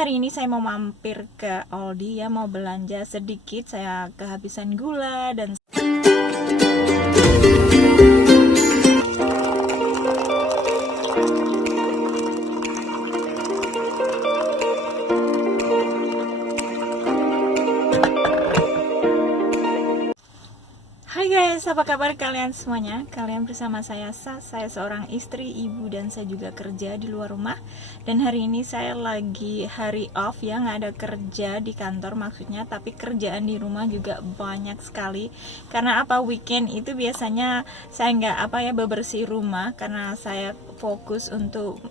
hari ini saya mau mampir ke Aldi ya, mau belanja sedikit. Saya kehabisan gula dan Hai guys, apa kabar kalian semuanya? Kalian bersama saya saya seorang istri, ibu, dan saya juga kerja di luar rumah. Dan hari ini saya lagi hari off ya, nggak ada kerja di kantor maksudnya, tapi kerjaan di rumah juga banyak sekali. Karena apa, weekend itu biasanya saya nggak bebersih rumah, karena saya fokus untuk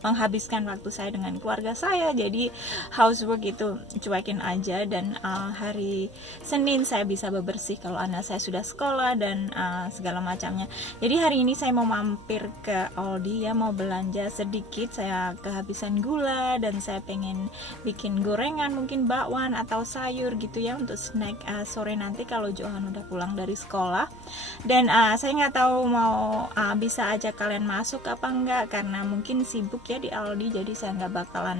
menghabiskan waktu saya dengan keluarga saya. Jadi housework itu cuekin aja, dan hari Senin saya bisa bebersih kalau anak saya sudah sekolah dan segala macamnya. Jadi hari ini saya mau mampir ke Aldi ya, mau belanja sedikit. Saya kehabisan gula dan saya pengen bikin gorengan, mungkin bakwan atau sayur gitu ya, untuk snack sore nanti kalau Johan udah pulang dari sekolah. Dan saya nggak tahu mau bisa ajak kalian masuk apa enggak, karena mungkin sibuk ya di Aldi, jadi saya nggak bakalan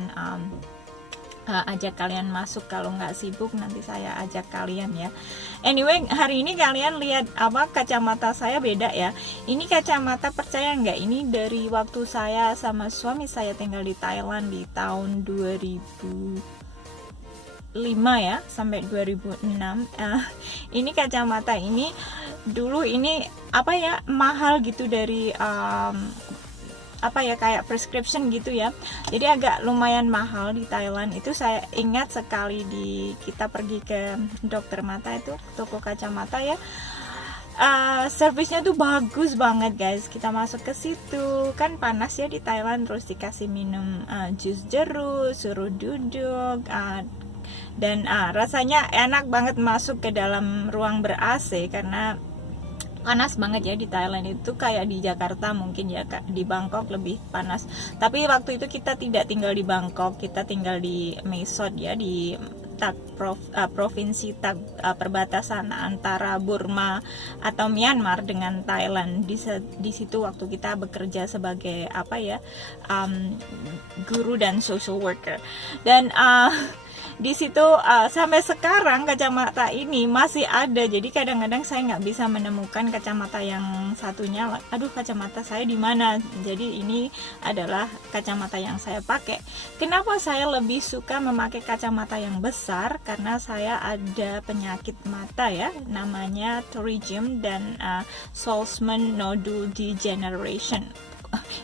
ajak kalian masuk. Kalau nggak sibuk nanti saya ajak kalian ya. Anyway, hari ini kalian lihat kacamata saya beda ya. Ini kacamata, percaya nggak, ini dari waktu saya sama suami saya tinggal di Thailand di tahun 2005 ya sampai 2006. Ini kacamata ini dulu ini mahal gitu, dari kayak prescription gitu ya, jadi agak lumayan mahal di Thailand. Itu saya ingat sekali kita pergi ke dokter mata, itu toko kacamata ya, servisnya tuh bagus banget guys. Kita masuk ke situ, kan panas ya di Thailand, terus dikasih minum jus jeruk, suruh duduk, dan rasanya enak banget masuk ke dalam ruang ber-AC, karena panas banget ya di Thailand. Itu kayak di Jakarta mungkin ya, di Bangkok lebih panas. Tapi waktu itu kita tidak tinggal di Bangkok, kita tinggal di Mae Sot ya, di provinsi Tak, perbatasan antara Burma atau Myanmar dengan Thailand. Di situ waktu kita bekerja sebagai guru dan social worker. Dan di situ sampai sekarang kacamata ini masih ada. Jadi kadang-kadang saya nggak bisa menemukan kacamata yang satunya. Aduh, kacamata saya di mana? Jadi ini adalah kacamata yang saya pakai. Kenapa saya lebih suka memakai kacamata yang besar? Karena saya ada penyakit mata ya, namanya pterygium dan Salzmann nodule degeneration.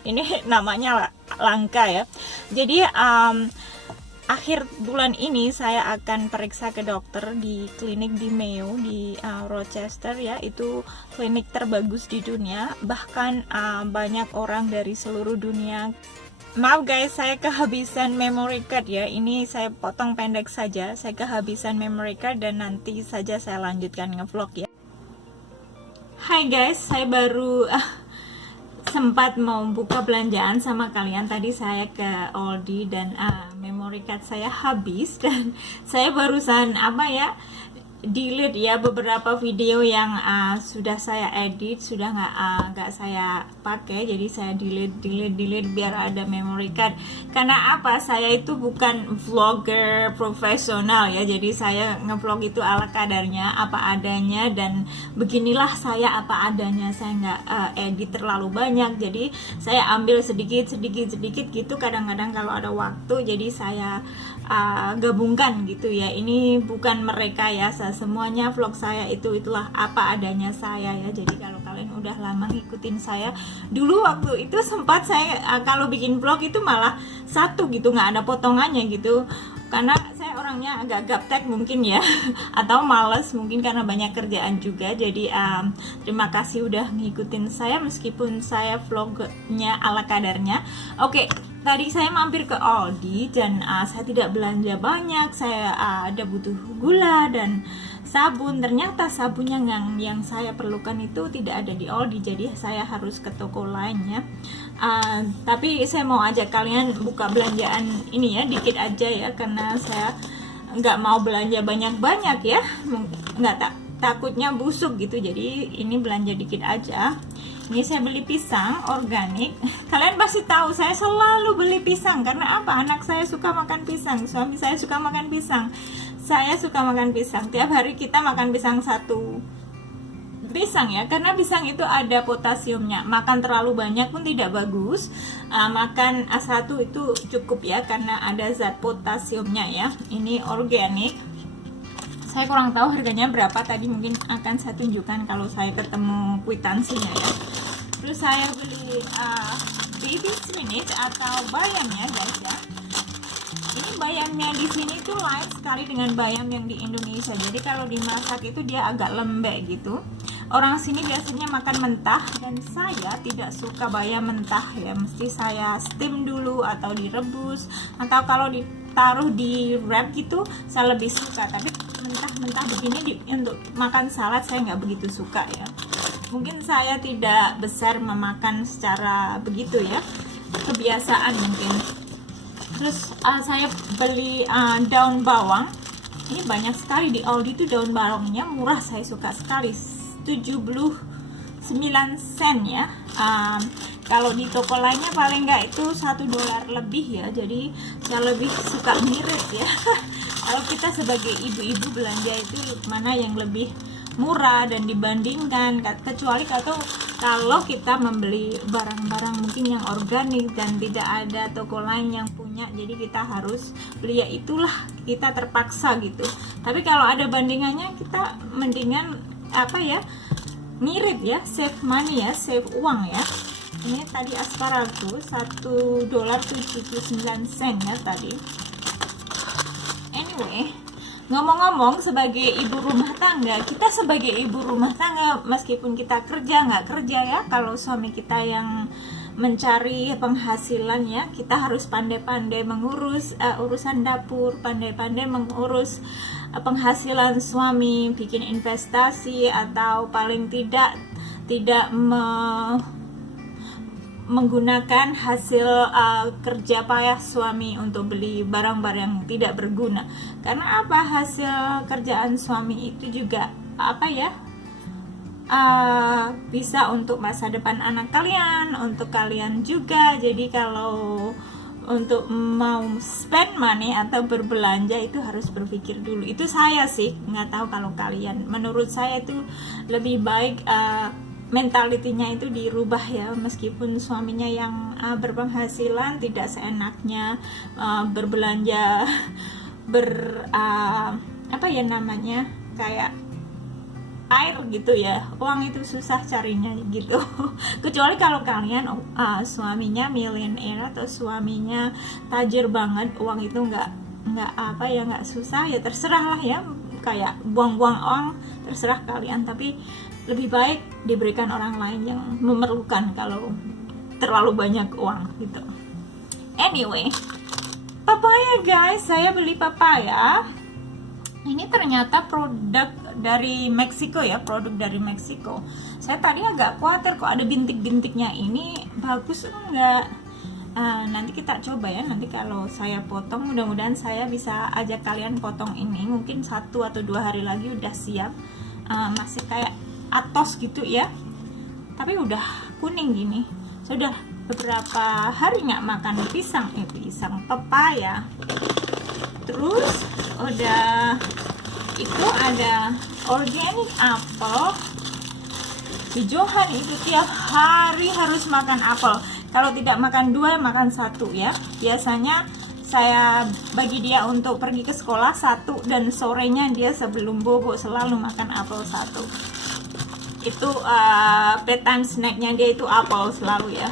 Ini namanya langka ya. Jadi akhir bulan ini saya akan periksa ke dokter di klinik di Mayo di Rochester ya. Itu klinik terbagus di dunia, bahkan banyak orang dari seluruh dunia. Maaf guys, saya kehabisan memory card ya. Ini saya potong pendek saja. Saya kehabisan memory card dan nanti saja saya lanjutkan ngevlog ya. Hai guys, saya baru sempat mau buka belanjaan sama kalian. Tadi saya ke Aldi dan memory card saya habis, dan saya barusan delete ya beberapa video yang sudah saya edit, sudah nggak saya pakai. Jadi saya delete biar ada memory card. Karena saya itu bukan vlogger profesional ya, jadi saya ngevlog itu ala kadarnya, apa adanya, dan beginilah saya apa adanya. Saya nggak edit terlalu banyak, jadi saya ambil sedikit gitu kadang-kadang kalau ada waktu. Jadi saya gabungkan gitu ya. Ini bukan mereka ya, semuanya vlog saya itulah apa adanya saya ya. Jadi kalau kalian udah lama ngikutin saya, dulu waktu itu sempat saya kalau bikin vlog itu malah satu gitu, nggak ada potongannya gitu, karena saya orangnya agak gaptek mungkin ya atau males mungkin karena banyak kerjaan juga. Jadi terima kasih udah ngikutin saya meskipun saya vlognya ala kadarnya. Oke, tadi saya mampir ke Aldi dan saya tidak belanja banyak. Saya ada butuh gula dan sabun. Ternyata sabunnya yang saya perlukan itu tidak ada di Aldi, jadi saya harus ke toko lainnya. Tapi saya mau ajak kalian buka belanjaan ini ya, dikit aja ya, karena saya nggak mau belanja banyak-banyak ya, takutnya busuk gitu. Jadi ini belanja dikit aja. Ini saya beli pisang organik. Kalian pasti tahu saya selalu beli pisang karena apa? Anak saya suka makan pisang, suami saya suka makan pisang, saya suka makan pisang. Tiap hari kita makan pisang satu pisang ya, karena pisang itu ada potasiumnya. Makan terlalu banyak pun tidak bagus. Makan satu itu cukup ya, karena ada zat potasiumnya ya. Ini organik. Saya kurang tahu harganya berapa, tadi mungkin akan saya tunjukkan kalau saya ketemu kwitansinya ya. Terus saya beli baby spinach atau bayamnya guys ya. Ini bayamnya di sini tuh lain sekali dengan bayam yang di Indonesia. Jadi kalau dimasak itu dia agak lembek gitu. Orang sini biasanya makan mentah dan saya tidak suka bayam mentah ya. Mesti saya steam dulu atau direbus, atau kalau ditaruh di wrap gitu saya lebih suka. Tapi mentah-mentah begini untuk makan salad saya nggak begitu suka ya. Mungkin saya tidak besar memakan secara begitu ya, kebiasaan mungkin. Terus saya beli daun bawang. Ini banyak sekali di Aldi itu daun bawangnya murah, saya suka sekali, 79 sen ya. Kalau di toko lainnya paling nggak itu $1 lebih ya. Jadi saya lebih suka ngirit ya. Kalau kita sebagai ibu-ibu belanja itu mana yang lebih murah dan dibandingkan, kecuali kalau kita membeli barang-barang mungkin yang organik dan tidak ada toko lain yang punya, jadi kita harus beli, ya itulah kita terpaksa gitu. Tapi kalau ada bandingannya kita mendingan apa ya, ngirit ya, save money ya, save uang ya. Ini tadi asparagus $1.79 ya tadi. Anyway, ngomong-ngomong, sebagai ibu rumah tangga, kita sebagai ibu rumah tangga meskipun kita kerja nggak kerja ya, kalau suami kita yang mencari penghasilan ya, kita harus pandai-pandai mengurus urusan dapur, pandai-pandai mengurus penghasilan suami, bikin investasi, atau paling tidak menggunakan hasil kerja payah suami untuk beli barang-barang yang tidak berguna. Karena apa? Hasil kerjaan suami itu juga apa ya, bisa untuk masa depan anak kalian, untuk kalian juga. Jadi kalau untuk mau spend money atau berbelanja itu harus berpikir dulu. Itu saya sih, nggak tahu kalau kalian. Menurut saya itu lebih baik mentalitinya itu dirubah ya, meskipun suaminya yang berpenghasilan tidak seenaknya berbelanja apa ya namanya, kayak air gitu ya, uang itu susah carinya gitu. Kecuali kalau kalian suaminya milioner atau suaminya tajir banget, uang itu nggak susah ya, terserah lah ya, kayak buang-buang uang terserah kalian. Tapi lebih baik diberikan orang lain yang memerlukan kalau terlalu banyak uang gitu. Anyway, papaya guys, saya beli papaya. Ini ternyata produk dari Meksiko ya, produk dari Meksiko. Saya tadi agak khawatir kok ada bintik-bintiknya, ini bagus enggak? Nanti kita coba ya, nanti kalau saya potong, mudah-mudahan saya bisa ajak kalian potong ini, mungkin 1 atau 2 hari lagi udah siap. Masih kayak atos gitu ya, tapi udah kuning gini. Sudah beberapa hari nggak makan pisang papaya. Terus udah itu ada organic apple. Si Johan itu tiap hari harus makan apel. Kalau tidak makan 2, makan 1 ya. Biasanya saya bagi dia untuk pergi ke sekolah 1, dan sorenya dia sebelum bobo selalu makan apel 1. Itu bedtime snacknya dia itu apel selalu ya.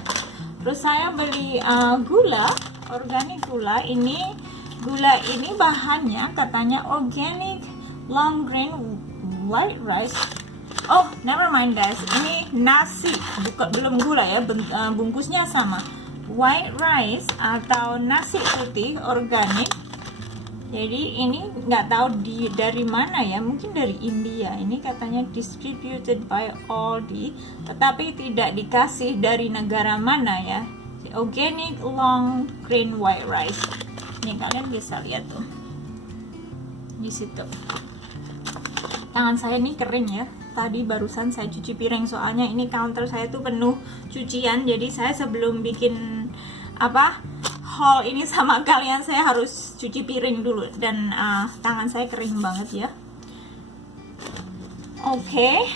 Terus saya beli gula, organik gula. Gula ini bahannya katanya organic long grain white rice. Oh, never mind guys, ini nasi, belum gula ya, bungkusnya sama, white rice atau nasi putih organik. Jadi ini nggak tahu dari mana ya, mungkin dari India. Ini katanya distributed by Aldi, tetapi tidak dikasih dari negara mana ya. Organic long grain white rice. Nih kalian bisa lihat tuh di situ. Tangan saya ini kering ya, tadi barusan saya cuci piring, soalnya ini counter saya tuh penuh cucian. Jadi saya sebelum bikin haul ini sama kalian, saya harus cuci piring dulu, dan tangan saya kering banget ya. Oke,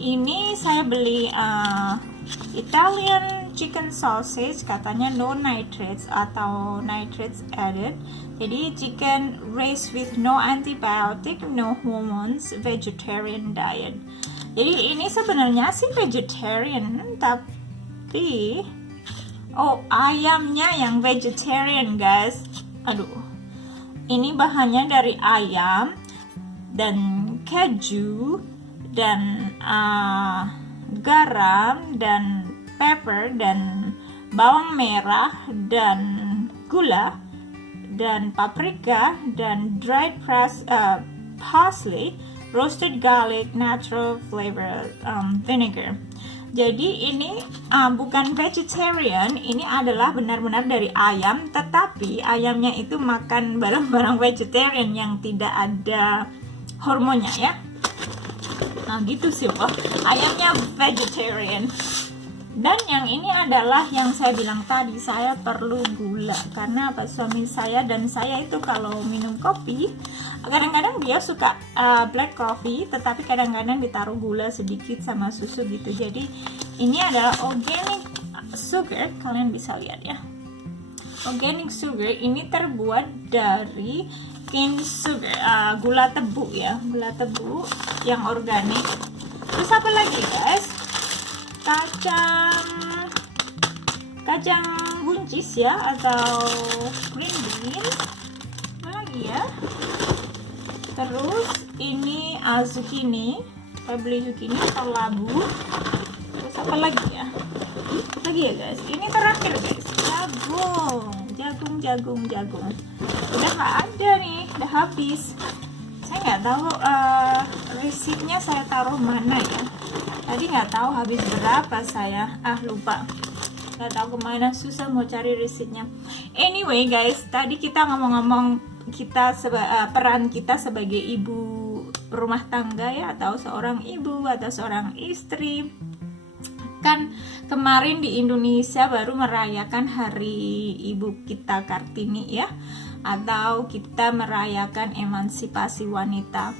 ini saya beli Italian chicken sausage, katanya no nitrates atau nitrates added. Jadi chicken raised with no antibiotic, no hormones, vegetarian diet. Jadi ini sebenarnya sih vegetarian, tapi ayamnya yang vegetarian guys. Aduh, ini bahannya dari ayam dan keju dan garam dan pepper dan bawang merah dan gula dan paprika dan dried parsley, roasted garlic, natural flavor, vinegar. Jadi ini bukan vegetarian, ini adalah benar-benar dari ayam, tetapi ayamnya itu makan barang-barang vegetarian yang tidak ada hormonnya ya. Nah gitu sih Pak, ayamnya vegetarian. Dan yang ini adalah yang saya bilang tadi, saya perlu gula. Karena suami saya dan saya itu kalau minum kopi, kadang-kadang dia suka black coffee, tetapi kadang-kadang ditaruh gula sedikit sama susu gitu. Jadi ini adalah organic sugar, kalian bisa lihat ya. Organic sugar ini terbuat dari cane sugar, gula tebu ya, gula tebu yang organik. Terus apa lagi guys? Kacang buncis ya, atau green beans. Apa lagi ya? Terus ini zucchini, saya beli zucchini atau labu. Terus apa lagi ya? Lagi ya guys, ini terakhir guys, jagung. Udah nggak ada nih, udah habis. Saya nggak tahu resipnya saya taruh mana ya. Tadi nggak tahu habis berapa saya, lupa. Nggak tahu kemana, susah mau cari resipnya. Anyway guys, tadi kita ngomong-ngomong peran kita sebagai ibu rumah tangga ya, atau seorang ibu atau seorang istri. Kan kemarin di Indonesia baru merayakan hari ibu kita Kartini ya, atau kita merayakan emansipasi wanita.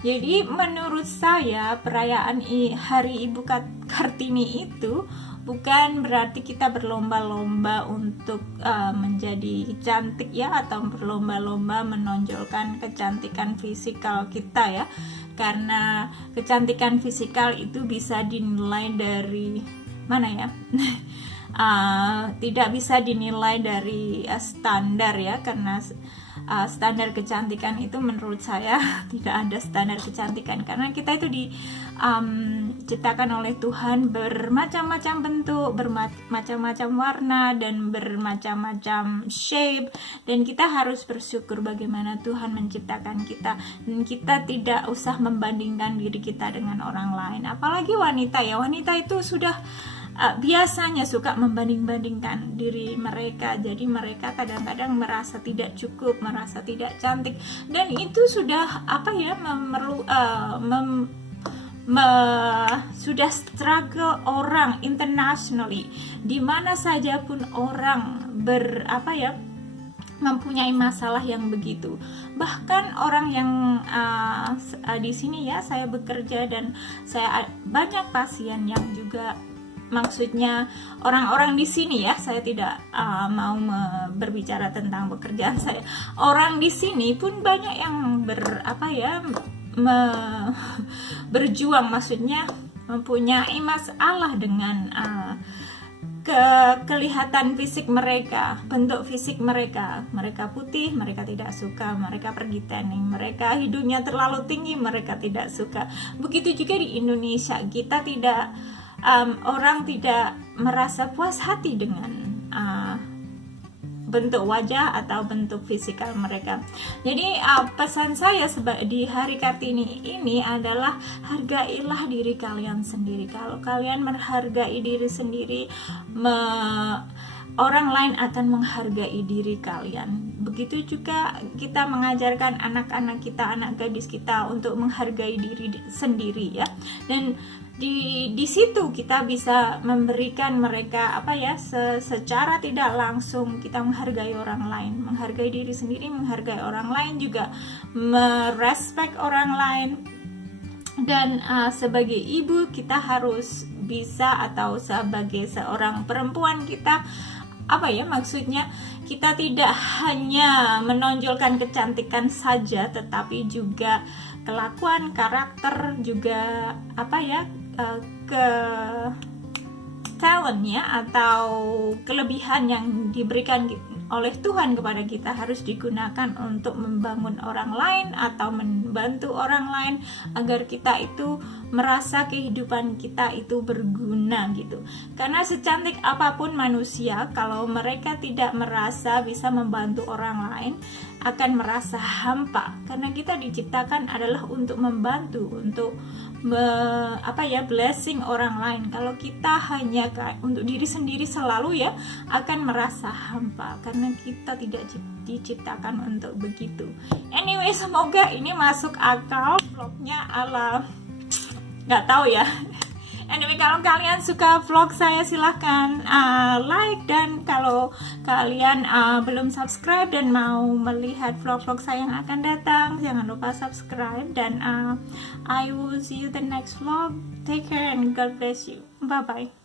Jadi menurut saya perayaan hari ibu Kartini itu bukan berarti kita berlomba-lomba untuk menjadi cantik ya, atau berlomba-lomba menonjolkan kecantikan fisikal kita ya. Karena kecantikan fisikal itu bisa dinilai dari mana ya? Tidak bisa dinilai dari standar ya, karena standar kecantikan itu menurut saya tidak ada standar kecantikan, karena kita itu diciptakan oleh Tuhan bermacam-macam bentuk, bermacam-macam warna, dan bermacam-macam shape, dan kita harus bersyukur bagaimana Tuhan menciptakan kita, dan kita tidak usah membandingkan diri kita dengan orang lain. Apalagi wanita ya, wanita itu sudah biasanya suka membanding-bandingkan diri mereka. Jadi mereka kadang-kadang merasa tidak cukup, merasa tidak cantik, dan itu sudah sudah struggle orang internationally. Di mana saja pun orang mempunyai masalah yang begitu. Bahkan orang yang di sini ya, saya bekerja dan saya banyak pasien yang juga, maksudnya orang-orang di sini ya, saya tidak mau berbicara tentang pekerjaan saya. Orang di sini pun banyak yang berjuang, maksudnya mempunyai masalah dengan kelihatan fisik mereka, bentuk fisik mereka. Mereka putih, mereka tidak suka. Mereka pergi tanning, mereka hidungnya terlalu tinggi, mereka tidak suka. Begitu juga di Indonesia, kita tidak orang tidak merasa puas hati dengan bentuk wajah atau bentuk fisikal mereka. Jadi pesan saya di hari Kartini ini adalah hargailah diri kalian sendiri. Kalau kalian menghargai diri sendiri, orang lain akan menghargai diri kalian. Begitu juga kita mengajarkan anak-anak kita, anak gadis kita untuk menghargai diri sendiri ya. Dan di situ kita bisa memberikan mereka apa ya, secara tidak langsung kita menghargai orang lain, menghargai diri sendiri, menghargai orang lain, juga merespek orang lain. Dan sebagai ibu kita harus bisa, atau sebagai seorang perempuan kita apa ya, maksudnya kita tidak hanya menonjolkan kecantikan saja, tetapi juga kelakuan, karakter, juga apa ya, ke talentnya atau kelebihan yang diberikan oleh Tuhan kepada kita harus digunakan untuk membangun orang lain atau membantu orang lain, agar kita itu merasa kehidupan kita itu berguna gitu. Karena secantik apapun manusia, kalau mereka tidak merasa bisa membantu orang lain, akan merasa hampa. Karena kita diciptakan adalah untuk membantu, untuk blessing orang lain. Kalau kita hanya untuk diri sendiri selalu ya, akan merasa hampa, karena kita tidak diciptakan untuk begitu. Anyway, semoga ini masuk akal vlognya, ala nggak tahu ya. Anyway, kalau kalian suka vlog saya silahkan like, dan kalau kalian belum subscribe dan mau melihat vlog-vlog saya yang akan datang, jangan lupa subscribe. Dan I will see you the next vlog. Take care and God bless you. Bye bye.